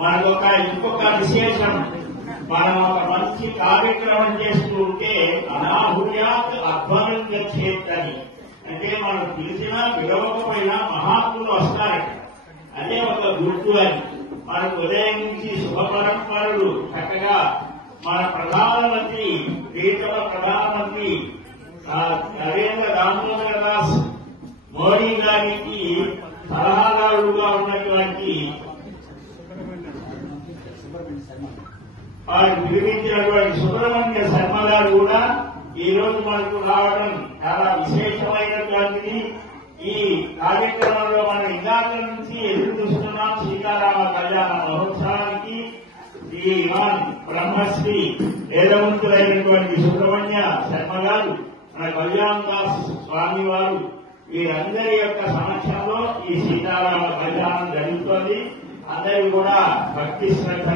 మనకొక ఇంకొక విశేషం, మనం ఒక మంచి కార్యక్రమం చేస్తూ ఉంటే అనాహుర్యాత్ అధ్వరం గచ్చేత్తని, అంటే మనం పిలిచినా పిలవకపోయినా మహాత్ములు వస్తారట. అదే ఒక గుర్తు అని. మనకు ఉదయం నుంచి శుభ పరంపరలు చక్కగా మన ప్రధానమంత్రి, ప్రీతమ ప్రధానమంత్రి నరేంద్ర దామోదర్ దాస్ మోడీ గారికి సలహాదారుడుగా ఉన్నటువంటి వారు పిలిపించినటువంటి సుబ్రహ్మణ్య శర్మ గారు కూడా ఈ రోజు మనకు రావడం చాలా విశేషమైనటువంటిది. ఈ కార్యక్రమంలో మనం ఇందాక నుంచి ఎదురు చూస్తున్నాం. సీతారామ కళ్యాణ మహోత్సవానికి ఈ ఇమాన్ బ్రహ్మశ్రీ వేదవంతులైనటువంటి సుబ్రహ్మణ్య శర్మ గారు, మన కళ్యాణ్ దాస్ స్వామి వారు, వీరందరి యొక్క సమక్షంలో ఈ సీతారామ కళ్యాణం జరుగుతోంది. అందరూ కూడా భక్తి శ్రద్ధ